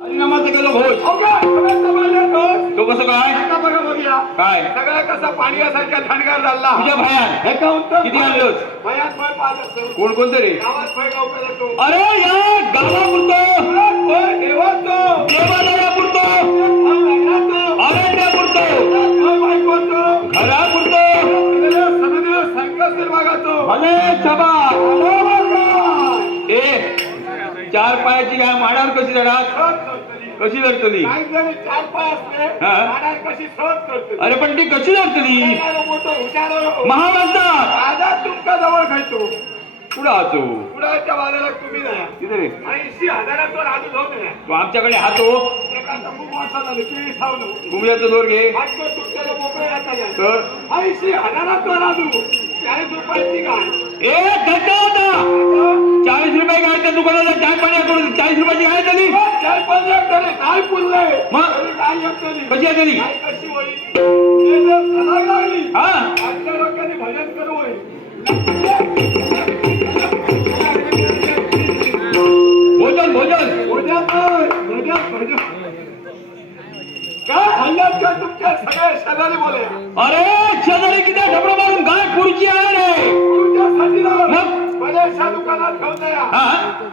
हो. तो कसं काय? काय? सगळा कसा पाण्यासारखा थंडगार झाला. तुझ्या भयान. हे काउंटर किती आणलंस? भयात फळ पाहत असतो कोण कोणतं रे गावात फळ गावकत असतो अरे या गावापुरतं. फळ देवाचं. देवालयापुरतं. अरण्यापुरतं मुळात फळ बायकोचं. घरापुरतं. संकट भले? ए चार पायाची गाय माडावर कशी करतली. कशी हा. करतली. अरे पण ती कशी महामानतात राजा तुमच्या जवळ खायचो. पुढं आचो पुढाच्या बाजारात तुम्ही ऐंशी हजारात तो राजू होत नाही. तू आमच्याकडे हातो सावलं. कुंबल्याचं दोर घे. तर? ऐंशी हजारात तो राजू चाळीस रुपयाची गाय. ए धक्का होता. चाळीस रुपये गाय त्या दुकानाला चाय पाणी करून चाळीस रुपयाची झाली. चार पाच झाले काय मग? काय झाली कशी आहे झाली काय कशी होईल हा आजच्या लोकांनी भजन करू भोजन भोजन. भजन कर, भजन भजन. काय हल्ल्यात तुमच्या सगळ्या शेजारी बोले अरे शेजारी किती ढबडं मारून गाय पुढची बऱ्याचशा दुकानात ठेवता या. हा?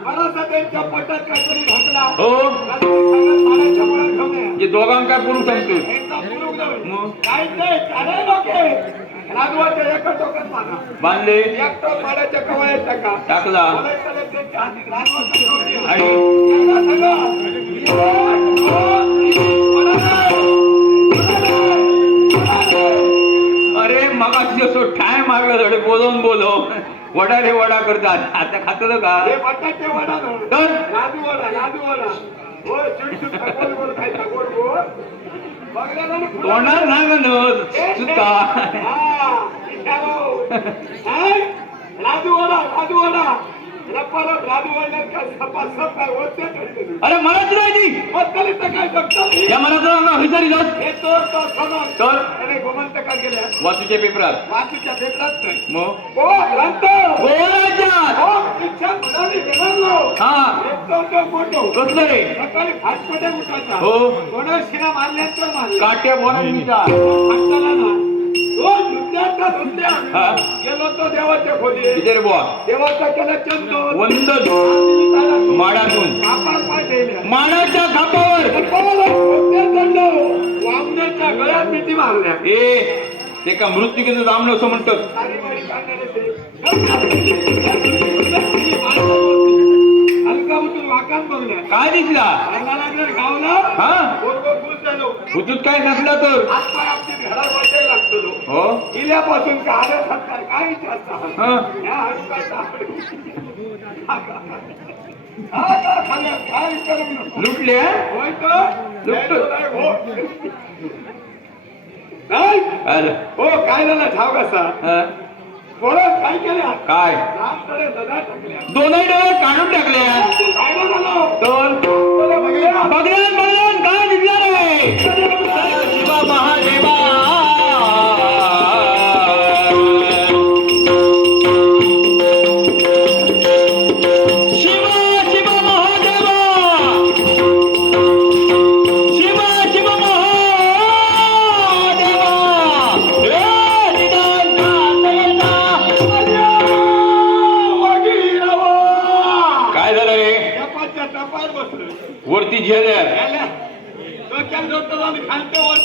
बराचसा त्यांच्या पोटात काहीतरी घातला. हो. काय पुरून सांगतो? काय ते एका टोकात मारा. बांधले. टाकला. बोलायचं वडा रे वडा करतात. आता खातं का. तर? वडा हो ना तोंडात म्हणत. सुद्धा हा? राजू वडा राजू वडा. अरे मलाच नाही ती. मग तरी तर काय जगतात नाही. या मनाचं नाव विचारी जात तर अरे गोमंतकात गेल्या वाचूच्या पेपरात. वाचूच्या पेपरात नाही. मग? हो ग्रंथ गोळ्याच्यात. हो हा. तो फोटो. कसलं रे? सकाळी फाटफटे उठायचा. हो. कोणा शिरा मारल्याचं मारल्या काट्या फाटला ना. गेलो तो देवाच्या खोली विजय रे बुवा. देवाचा केला वंद माडातून. कापार पाय ठेवल्या माडाच्या खापावर कपाळाला ठोक्या दंड वामनाच्या गळ्यात मिठी मारल्या. ए ते का असं म्हणतात. सारी वाडी काढणारे ते. हलका उतरून वाकान बघल्या. काय दिसला? गावला. हा? पोरगं खुश झालो. हुतूत काय नसला तर? हात पाय आपली घरात बसायला लागतो तो. हो? सत्कार काय विचारता. लुटले हा? होय हो. काय झालं? ठाव कसा हा? पोरं काय केल्या काय? दोनही डोळे काढून टाकल्या तर? बोला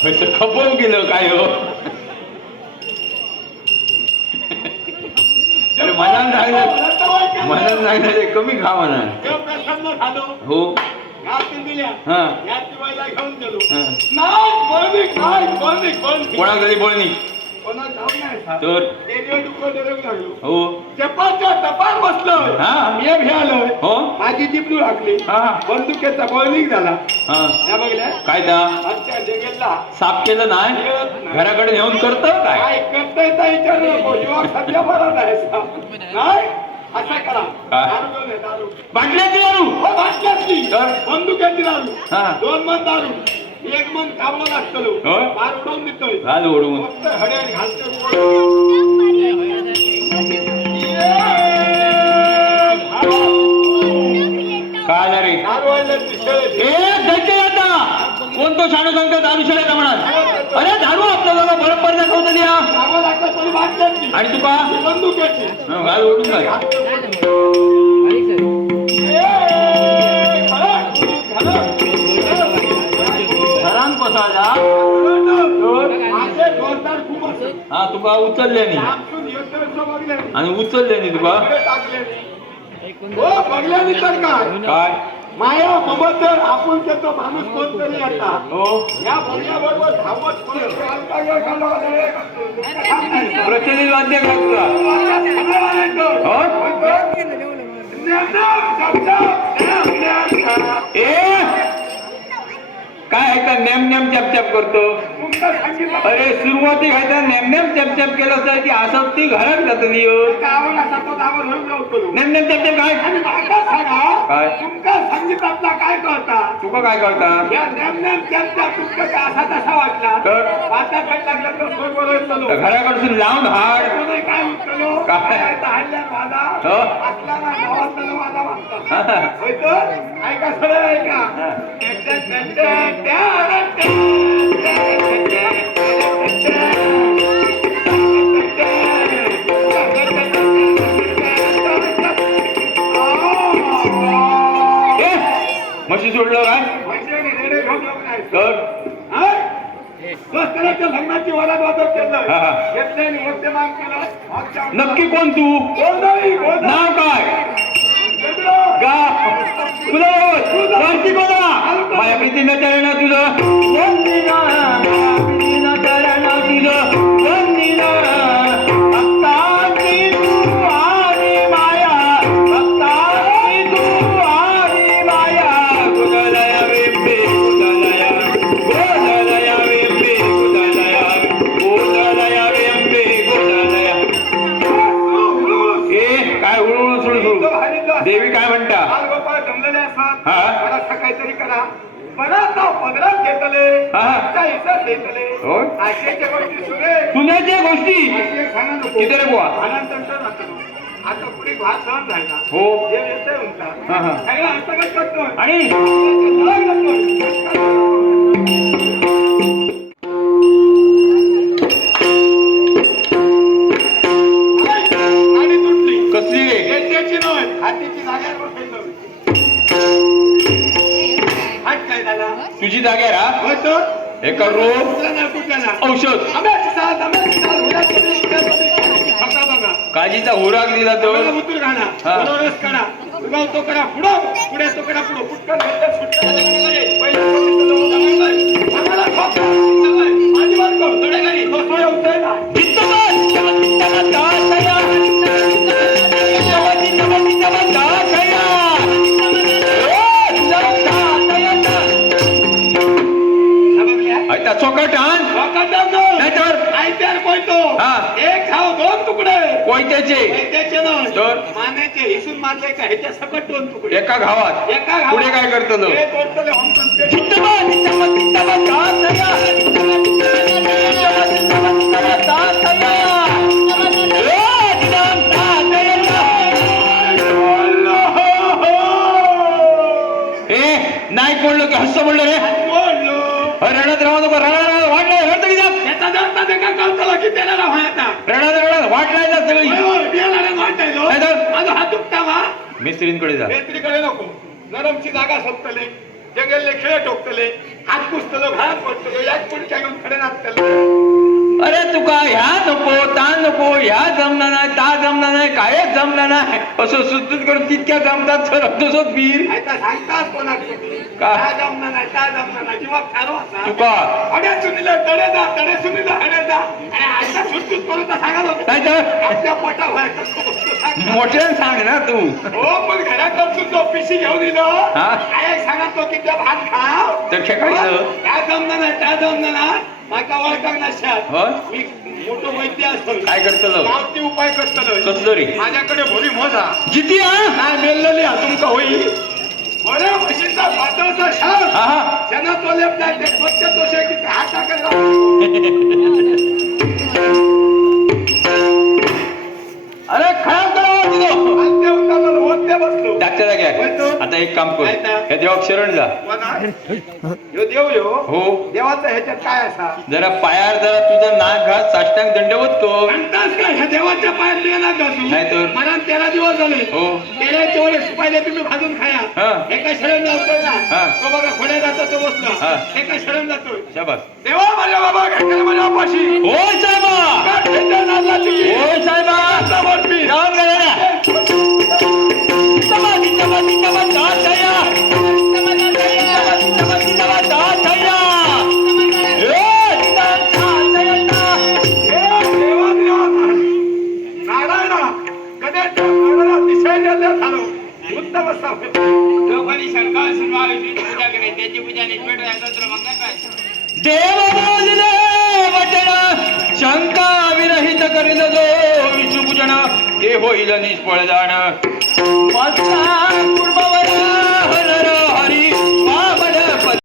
कसं खपवून गेलं काय हो अरे मनान सांगितलं मनान ते कमी खा म्हणा देव प्रसन्न झालो. हो घासून दिल्या. हा या दिवाळीला घेऊन गेलो. हा. नाही, कोणी काय, कोणी, कोणी. कोणाला तरी बोलणी तर. हो. जपाच्या. हा. मी हे. हो. माझी जिबलू लागली. हा. बंदुकेचा बॉलिंग झाला. हा. काय ता आमच्या डेगेला साफ केलं नाही? घराकडे नेऊन करत काय? करता येता विचारू सध्या बरा नाही? असं करा. काय? दारू बाटल्याची दारू? हो, दारू. दोन मन दारू. एक मन कामला लागतलो. हो? फार उडवून देतोय. घाल ओढवून फक्त हड्यात घालतो काय झालं रे? ए दैत्य आता. कोण तो शाणू सांगतो दारू शाळेचा म्हणत अरे दारू दाखवतो या. नावं लागलं तरी वाटलं आणि तुका बंदुकाची हं, घाल ओढून घाल. हा तुका उचलल्यानी आणि उचलल्यानी तुका काय? माया ममतर आपण त्याचा माणूस कोणतरी आता? हो. या बघण्याबरोबर धावत वाद्य हो? काय आहे का नेम नेम चप चप करतो. अरे सुरुवाती खायचा नेम नेम चप चप केलं असतं ती असं ती घरात जातली हो. नेम नेम चप चप काय काय? तुमका संगीतातला काय कळता तुका काय करता या नेम नेम त्यांचा तुमका काय असा तसा वाटला तर? आता काय लागलं तर तर घराकडसून लावून हाड काय उचलो काय? हल्ल्या माझा हो? असला ना गावातला माझा वाटतात हा. तर? ऐका सरळ ऐका ए सोडलं काय? तर लग्नाची वरात केलं नक्की कोण तू? नाव काय? गा. तुला वरती माझ्या प्रीतीनं चरण तुझं? मला काहीतरी करा. बराच नाव घेतले. त्या होय. आशेच्या गोष्टी सुरे पुण्याच्या गोष्टी. आशे सांगा नको. किती रे बुवा? आता पुढे भात सहन झाला. हो. जे येतंय हा, हा. सगळं हस्तगत करतो आणि? आणि उड्याची उडी. बघा, बघा. काळजीचा हुराक दिला तो उतूर घाला. रस. उगाव तो करा, पुढं. पुढे तो करा, पुढं. पहिलं कोयत्याचे वैद्याचे नव्हे. तर? मानेचे हिसून मारले का ह्याच्या सकट दोन तुकडे एका घावात. पुढे काय करतलो हे. ए नाही कोणलं की हस्स म्हणलं रे बोललो. रडत राहू नको रडत वाटलं रडत की त्याचा जर ते का कळतला की त्याला राव आता. वाटलाय सगळी? माझा हात दुखता वा मिस्त्रींकडे जा. मेत्रीकडे नको. नरमची जागा सोपतले. जंगलले खेळ ठोकतले. हात पुसतलो घरात पडतलो. याच पुढच्या घेऊन खडे नाचतले. अरे तुका ह्या नको ता नको ह्या जमणार नाही ता जमणार नाही कायच जमणार नाही. असं सुचत करून तितक्या जमतात तर तसंच वीर. असा. तुका अडे सुनीला तडे जा तडे सुनीला हडे जा. करून सांगा. मोठ्याने ना. तू. हो पण घरात तो पिशी घेऊन दिलो हा? काय सांगा तो की त्या भात खाव? तर. खेकायचं काय जमणार नाही त्या जमणार ना माका ओळखाक नशात होय मी मोठं वैद्य असतो काय करतलो? उपाय करतलो. कसलो रे माझ्याकडे भोरी मोजा. जिती हा? मेललेली हा तुमका पातळचा शाल. हा हा. ते स्वच्छ की टाकायला अरे खराब करा तुझं आणि ते उतरलं, होत ते बसलो. घ्या. तो. आता एक काम करू? ह्या देवाक शरण जा? ह्यो देव ह्यो हो. देवाचं ह्याच्यात काय असा? जरा पायावर जरा तुझं नाक घात साष्टांग दंडवत तो म्हणतास का ह्या देवाच्या पायात गेला का तू? नाही तर. मला तेरा दिवस झाले. हो. तेरा तेवढे सुपायले तुम्ही भाजून खाया. हा. एका शरण जातोय ना हा. तो बघा खोड्या जातो तो हा. बसला एका शरण जातोय शाबास. देवा माझ्या बाबा काय माझ्या पाशी होय लोकांनी शंका महाविष्णूची पूजा त्याची पूजा मग काय देव बोलिले वचन शंका विरहित करील जो विष्णुपूजन ते होईल निष्फळ जाण. पूर्ववरा